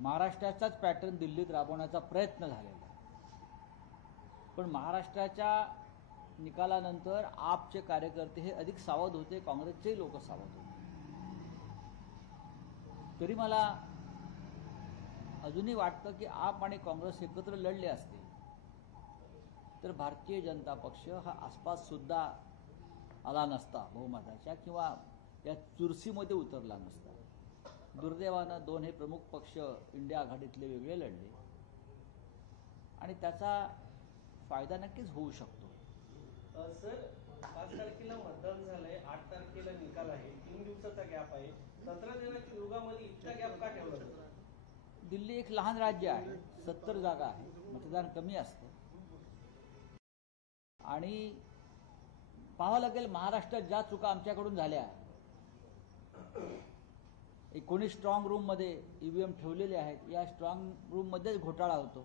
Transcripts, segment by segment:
महाराष्ट्राचाच pattern दिल्लीत राबवण्याचा प्रयत्न झालेला आहे। पण महाराष्ट्राच्या निकालानंतर आपचे कार्यकर्ते हे अधिक सावध होते, काँग्रेसचेही लोक सावध होते। तरी मला अजूनही वाटतं की आप आणि काँग्रेस एकत्र लढले असते तर भारतीय जनता पक्ष हा आसपास सुद्धा आला नसता बहुमताच्या, किंवा या चुरशीमध्ये उतरला नसता। दुर्दैवानं दोन हे प्रमुख पक्ष इंडिया आघाडीतले वेगळे लढले आणि त्याचा फायदा नक्कीच होऊ शकतो। सर 5 तारखेला मतदान झालंय, 8 तारखेला निकाल आहे, 3 दिवसाचा गॅप आहे। तंत्रज्ञानाच्या युगामध्ये इतका गॅप का ठेवला? दिल्ली एक लहान राज्य आहे, 70 जागा आहे, मतदान कमी असतं आणि पाहावं लागेल महाराष्ट्रात ज्या चुका आमच्याकडून झाल्या, 19 स्ट्रॉंग रूममध्ये ईव्हीएम ठेवलेले आहेत, या स्ट्रॉंग रूममध्येच घोटाळा होतो।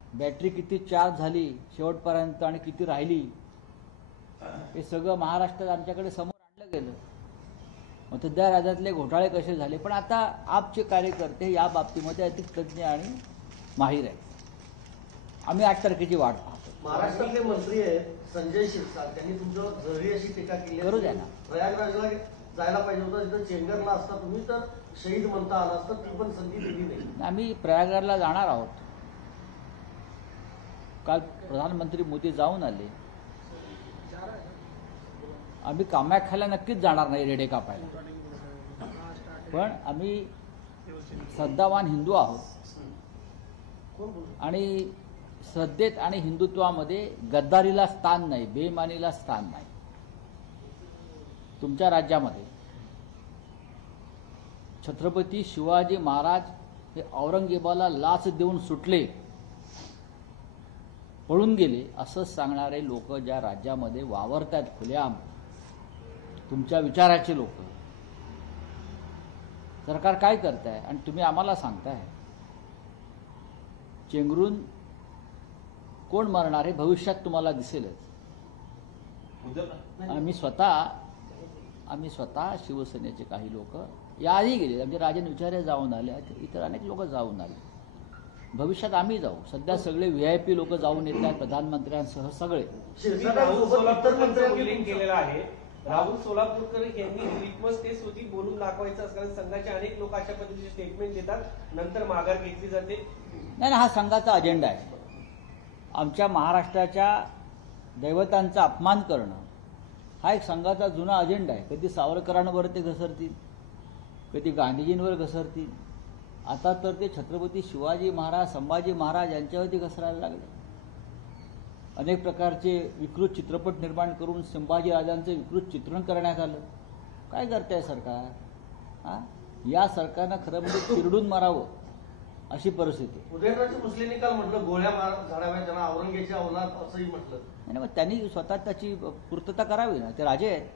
बॅटरी किती चार्ज झाली शेवटपर्यंत आणि किती राहिली हे सगळं महाराष्ट्रात आमच्याकडे समोर आणलं गेलं। मग त्या राज्यातले घोटाळे कसे झाले, पण आता आपचे कार्यकर्ते या बाबतीमध्ये अधिक तज्ज्ञ आणि माहीर आहेत। आम्ही 8 तारखेची वाट पाहतो। महाराष्ट्रातले मंत्री आहेत संजय शिरसाट, त्यांनी तुमच्यावर जरी अशी टीका केली, करू द्या ना। प्रयागराजला जायला पाहिजे होतं, तिथं चेंगरला असता तुम्ही तर शहीद म्हणता आला असता, ती पण संधी दिली नाही। आम्ही प्रयागराजला जाणार आहोत। काल प्रधानमंत्री मोदी जाऊन आले। आम्ही कामाख्याला नक्कीच जाणार नाही रेडे कापायला, पण आम्ही श्रद्धावान हिंदू आहोत आणि श्रद्धेत आणि हिंदुत्वामध्ये गद्दारीला स्थान नाही, बेईमानीला स्थान नाही। तुमच्या राज्यामध्ये छत्रपती शिवाजी महाराज हे औरंगजेबाला लाच देऊन सुटले, पळून गेले असं सांगणारे लोक ज्या राज्यामध्ये वावरतात खुलेआम, तुमच्या विचाराचे लोक, सरकार काय करताय आणि तुम्ही आम्हाला सांगताय चेंगरून कोण मरणार हे भविष्यात तुम्हाला दिसेलच। आम्ही स्वतः शिवसेनेचे काही लोक याआधी गेले, आमचे राजन विचारे जाऊन आले, इतर अनेक लोक जाऊन आले। भविष्यात आम्ही जाऊ। सध्या सगळे व्हीआयपी लोक जाऊन येत आहेत, प्रधानमंत्र्यांसह सगळे। केलेला आहे राहुल सोलापूरकर यांनी लिटमस टेस्ट होती बोलून दाखवायचं असल्याने संघाचे अनेक लोक अशा पद्धतीचे स्टेटमेंट देतात, नंतर माघार घेतली जाते। नाही, हा संघाचा अजेंडा आहे। आमच्या महाराष्ट्राच्या दैवतांचा अपमान करणं हा एक संघाचा जुना अजेंडा आहे। कधी सावरकरांवर ते घसरतील, कधी गांधीजींवर घसरतील, आता तर ते छत्रपती शिवाजी महाराज, संभाजी महाराज यांच्यावरती घसरायला लागले। अनेक प्रकारचे विकृत चित्रपट निर्माण करून संभाजी राजांचं विकृत चित्रण करण्यात आलं। काय करताय सरकार? या सरकारनं खरं म्हणजे चिरडून मारावं अशी परिस्थिती। उदयनराजे भोसले निकाल म्हटलं गोळ्या झाडाव्या, त्यांना औरंगजेबाची औलाद असंही म्हटलं। नाही, मग त्यांनी स्वतः त्याची पूर्तता करावी ना। ते राजे आहेत,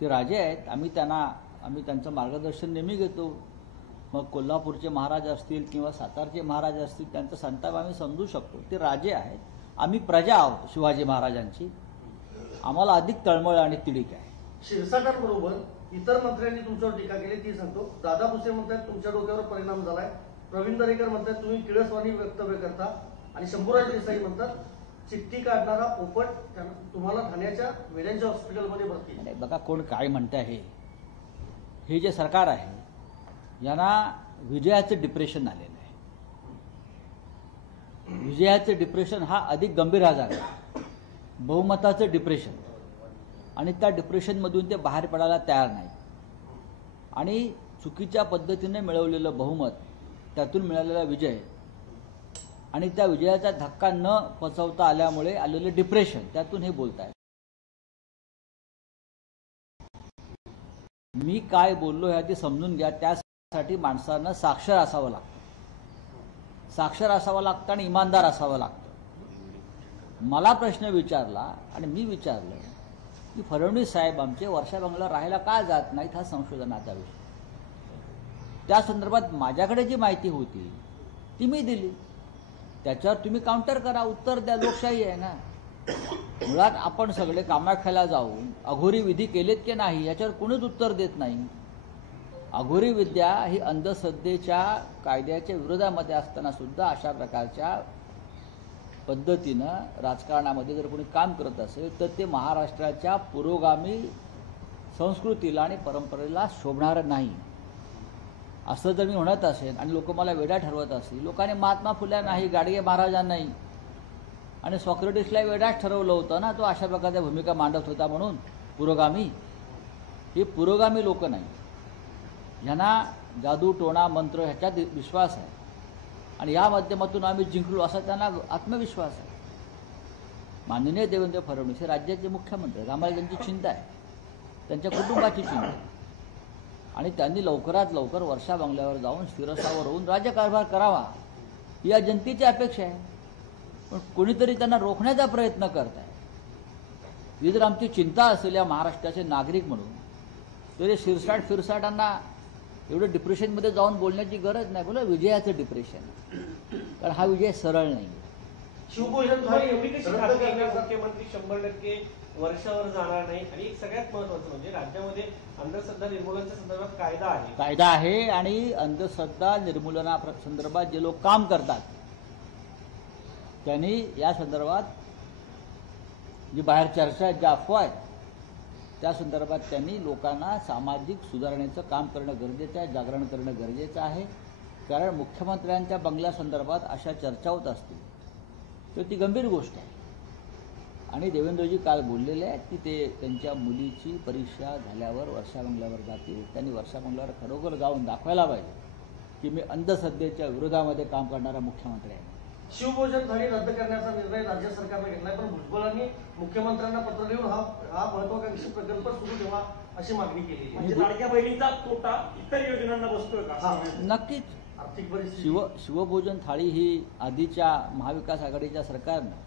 ते राजे आहेत। आम्ही त्यांचं मार्गदर्शन नेहमी घेतो। मग कोल्हापूरचे महाराज असतील किंवा सातारचे महाराज असतील, त्यांचा संताप आम्ही समजू शकतो। ते राजे आहेत, आम्ही प्रजा आहोत शिवाजी महाराजांची। आम्हाला अधिक तळमळ आणि तिडीक आहे। शिरसाटांबरोबर इतर मंत्र्यांनी तुमच्यावर टीका केली, ती सांगतो। दादा भुसे म्हणतात तुमच्या डोक्यावर परिणाम झालाय, प्रवीण दरेकर म्हणतात तुम्ही किळसवाणी वक्तव्य करता, आणि शंभूराज देसाई म्हणतात चिठ्ठी काढणारा पोपट तुम्हाला ठाण्याच्या वेड्यांच्या हॉस्पिटलमध्ये भरती। नाही, बघा कोण काय म्हणताय, हे जे सरकार आहे यांना विजयाचं डिप्रेशन आलेलं आहे। विजयाचं डिप्रेशन हा अधिक गंभीर आजार आहे, बहुमताचं डिप्रेशन, आणि त्या डिप्रेशनमधून ते बाहेर पडायला तयार नाही। आणि चुकीच्या पद्धतीने मिळवलेलं बहुमत, त्यातून मिळालेला विजय आणि त्या विजयाचा धक्का न पचवता आल्यामुळे आलेलं डिप्रेशन, त्यातून हे बोलताय। मी काय बोललो हे आधी समजून घ्या। त्यासाठी माणसानं साक्षर असावं लागतं, साक्षर असावं लागतं आणि इमानदार असावं लागतं। मला प्रश्न विचारला आणि मी विचारलं की फडणवीस साहेब आमचे वर्षा बंगला राहायला का जात नाहीत, हा संशोधनाचा विषय। त्या संदर्भात माझ्याकडे जी माहिती होती ती मी दिली, त्याच्यावर तुम्ही काउंटर करा, उत्तर द्या, लोकशाही आहे ना। मुळात आपण सगळे कामाख्याला जाऊन अघोरी विधी केलेत की नाही याच्यावर कोणीच उत्तर देत नाही। अघोरी विद्या ही अंधश्रद्धेच्या कायद्याच्या विरोधामध्ये असताना सुद्धा अशा प्रकारच्या पद्धतीनं राजकारणामध्ये जर कोणी काम करत असेल तर ते महाराष्ट्राच्या पुरोगामी संस्कृतीला आणि परंपरेला शोभणारं नाही असं जर मी म्हणत असेल आणि लोक मला वेडा ठरवत असतील, लोकांनी महात्मा फुले नाही, गाडगे महाराजांनाही आणि सॉक्रेटिसला वेडाच ठरवलं होतं ना, तो अशा प्रकारच्या भूमिका मांडत होता म्हणून पुरोगामी. हे पुरोगामी लोक नाही, ह्यांना जादू टोणा मंत्र ह्याच्यात विश्वास आहे आणि या माध्यमातून आम्ही जिंकलो असा त्यांना आत्मविश्वास आहे. माननीय देवेंद्र फडणवीस हे राज्याचे मुख्यमंत्री आहेत, आम्हाला त्यांची चिंता आहे, त्यांच्या कुटुंबाची चिंता आहे आणि त्यांनी लवकरात लवकर वर्षा बंगल्यावर जाऊन शिरसावर होऊन राज्यकारभार करावा ही या जनतेची अपेक्षा आहे. पण कोणीतरी त्यांना रोखण्याचा प्रयत्न करत आहे. ही जर आमची चिंता असेल या महाराष्ट्राचे नागरिक म्हणून तर शिरसाट फिरसाटांना एवढं डिप्रेशनमध्ये जाऊन बोलण्याची गरज नाही. बोला विजयाचं डिप्रेशन, कारण हा विजय सरळ नाही. शिवभोजन तुम्हाला थाळी एवढी कशी रद्द खात्री आहे की करण्याचा मुख्यमंत्री 100% वर्षावर जाणार नाही? आणि एक सगळ्यात महत्वाचं म्हणजे राज्यामध्ये अंधश्रद्धा निर्मूलनाच्या संदर्भात कायदा आहे. कायदा आहे आणि अंधश्रद्धा निर्मूलना संदर्भात जे लोक काम करतात त्यांनी या संदर्भात जी बाहेर चर्चा आहेत, ज्या अफवा आहेत त्या संदर्भात त्यांनी लोकांना सामाजिक सुधारणेचं काम करणं गरजेचं आहे, जागरण करणं गरजेचं आहे. कारण मुख्यमंत्र्यांच्या बंगल्यासंदर्भात अशा चर्चा होत असतील तर ती गंभीर गोष्ट आहे. आणि देवेंद्रजी काल बोललेले आहेत की ते त्यांच्या मुलीची परीक्षा झाल्यावर वर्षा बंगल्यावर जातील. त्यांनी वर्षा बंगल्यावर खरोखर जाऊन दाखवायला पाहिजे की मी अंधश्रद्धेच्या विरोधामध्ये काम करणारा मुख्यमंत्री आहे. शिवभोजन थाळी रद्द करण्याचा निर्णय राज्य सरकारने घेतलाय, पण भुजबळांनी मुख्यमंत्र्यांना पत्र लिहून हा महत्वाकांक्षी प्रकल्प सुरू ठेवा अशी मागणी केली आहे. म्हणजे लाडक्या बहिणीचा तोटा इतर योजनांना बसतोय का? हा. नक्कीच आर्थिक परिस्थिती शिवभोजन थाळी ही आधीच्या महाविकास आघाडीच्या सरकारनं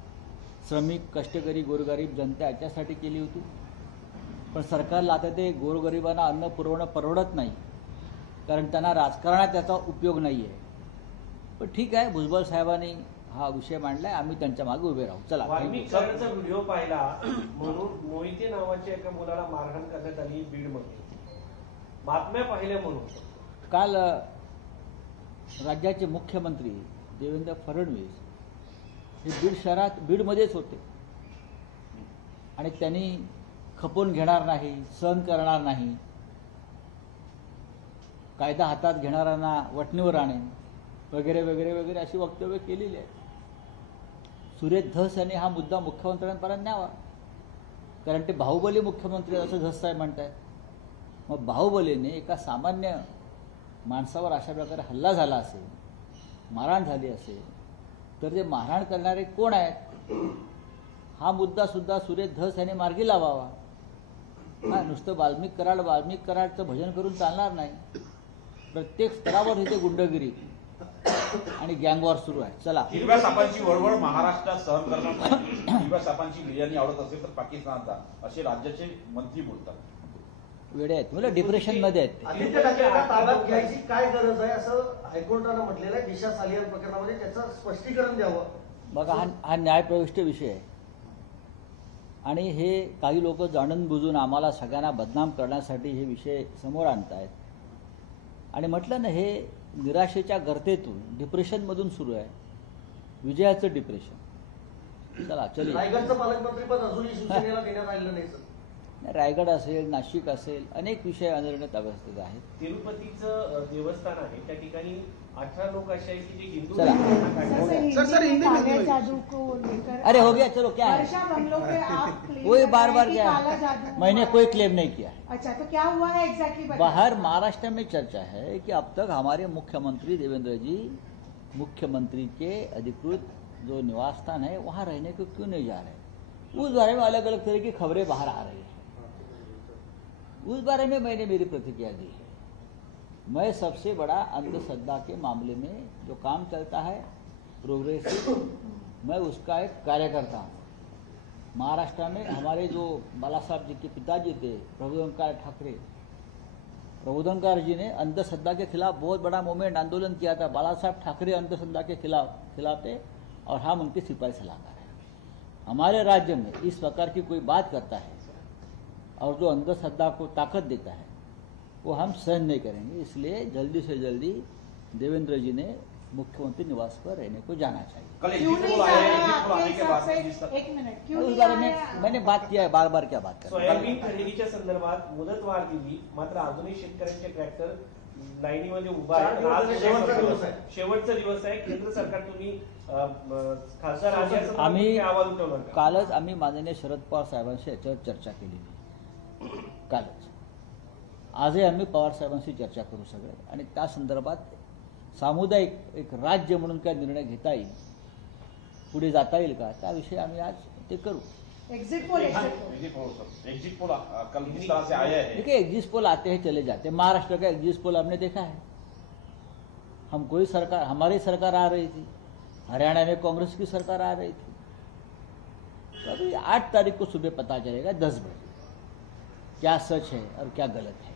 श्रमिक, कष्टकरी, गोरगरीब जनता याच्यासाठी केली होती. पण सरकारला आता ते गोरगरिबांना अन्न पुरवणं परवडत नाही, कारण त्यांना राजकारणात त्याचा उपयोग नाही आहे. पण ठीक आहे, भुजबळ साहेबांनी हा विषय मांडलाय, आम्ही त्यांच्या मागे उभे राहू. चला. वाल्मिक कराडचा व्हिडिओ पाहिला म्हणून मोहिते नावाच्या एका मुलाला मारहाण करण्यात आली बीडमध्ये. बातम्या पाहिल्या म्हणून. काल राज्याचे मुख्यमंत्री देवेंद्र फडणवीस हे बीड शहरात बीडमध्येच होते आणि त्यांनी खपवून घेणार नाही, सहन करणार नाही, कायदा हातात घेणाऱ्यांना वठणीवर आणेन वगैरे वगैरे वगैरे अशी वक्तव्य केलेली आहे. सुरेश धस यांनी हा मुद्दा मुख्यमंत्र्यांपर्यंत न्यावा, कारण ते बाहुबली मुख्यमंत्री असं धस साहेब म्हणतात. मग बाहुबलीने एका सामान्य माणसावर अशा प्रकारे हल्ला झाला असेल, मारहाण झाली असेल तर ते मारहाण करणारे कोण आहेत हा मुद्दा सुद्धा सुरेश धस यांनी मार्गी लावावा. हा नुसतं वाल्मिक कराडचं भजन करून चालणार नाही. प्रत्येक स्तरावर इथे गुंडगिरी आणि गँगवॉर सुरू आहे. चला. हिरव्या सापांची वळवळ महाराष्ट्रात सहन करणार नाही. हिरव्या सापांची बिर्याणी आवडत असेल तर पाकिस्तानात जा, असे राज्याचे मंत्री बोलतात. वेडे आहेत, म्हणजे डिप्रेशन मध्ये आहेत ते. आदित्य ठाकरेंना ताब्यात घ्यायची काय गरज आहे असं हायकोर्टानं म्हटलेलं आहे. दिशा सालियान प्रकरणामध्ये त्याचं स्पष्टीकरण द्यावं. बघा, हा न्यायप्रविष्ट विषय आहे आणि हे काही लोक जाणून बुजून आम्हाला सगळ्यांना बदनाम करण्यासाठी हे विषय समोर आणतायत. आणि म्हटलं ना, हे निराशेच्या गर्तेतून डिप्रेशनमधून सुरू आहे, विजयाचं डिप्रेशन. चला चल. रायगडचं पालकमंत्रीपद अजूनही शिवसेनेला देण्यात आलेलं नाही सर. रायगड असेल, नाशिक असेल, अनेक विषय अनिर्णित अवस्थेत आहेत. तिरुपतीचं देवस्थान आहे, त्या ठिकाणी 18 लोक असे आहेत की जे हिंदू चला. सर हिंदी में काला जादू को लेकर अरे हो गया, चलो. क्या है वर्षा बंगलों पे आप claim कोई कर बार रहे बार हैं कि क्या काला है, जादू मैंने हुआ कोई है। क्लेम नहीं किया है. अच्छा, तो क्या हुआ है एग्जैक्टली बाहर महाराष्ट्र में चर्चा है कि अब तक हमारे मुख्यमंत्री देवेंद्र जी मुख्यमंत्री के अधिकृत जो निवास स्थान है वहाँ रहने को क्यों नहीं जा रहे. उस बारे में अलग अलग तरह की खबरें बाहर आ रही हैं. उस बारे में मैंने मेरी प्रतिक्रिया दी है. मैं सबसे बड़ा अंधश्रद्धा के मामले में जो काम चलता है प्रोग्रेसिव, मैं उसका एक कार्यकर्ता हूँ. महाराष्ट्र में हमारे जो बाला साहब जी के पिताजी थे प्रबोधनकार ठाकरे, प्रबोधनकार जी ने अंधश्रद्धा के खिलाफ बहुत बड़ा मूवमेंट आंदोलन किया था. बाला साहब ठाकरे अंधश्रद्धा के खिलाफ थे और हम उनके सिपाही सलाहकार हैं. हमारे राज्य में इस प्रकार की कोई बात करता है और जो अंधश्रद्धा को ताकत देता है वो हम सहन नहीं करेंगे। इसलिए जल्दी से जल्दी देवेंद्र जी ने मुख्यमंत्री निवास पर रहने को जाना चाहिए। कल क्यों एग्जिट नहीं पोल आया है, जाना एग्जिट पोल आपके आने के हिसाब बाद से? जिस तरह- एक मिनट, क्यों उस नहीं बारे में आया? मैंने बात किया है, बार बार क्या बात करें। सोयाबीन खरेदीच्या संदर्भात मुदतवाढ दिली, मात्र अजूनही शेतकऱ्यांचे ट्रॅक्टर लाईनीमध्ये उभा 4 दिवस झाले, शेवटचा दिवस आहे. शेवटचा दिवस आहे. केंद्र सरकार तुम्ही खासदार राजा संदर्भात आम्ही काही आवाज उठवणार का? कालच आम्ही माननीय शरद पवार साहेबांशी याच्यावर चर्चा केलेली, कालच. आजही आम्ही पवार साहेबांशी चर्चा करू सगळे, आणि त्या संदर्भात सामुदायिक एक राज्य म्हणून काय निर्णय घेता येईल, पुढे जाता येईल का, त्याविषयी आम्ही आज ते करू. एक्झिट पोल हाँ, exit poll sir, exit poll कल किस तरह से आया है? देखिए, एग्जिट पोल आते हैं चले जाते हैं। महाराष्ट्र का एग्जिट पोल हमने देखा है। हम कोई सरकार, हमारी सरकार आ रही थी, हरियाणा में कांग्रेस की सरकार आ रही थी। तो अभी 8 तारीख को सुबह पता चलेगा 10 बजे क्या सच है और क्या गलत है।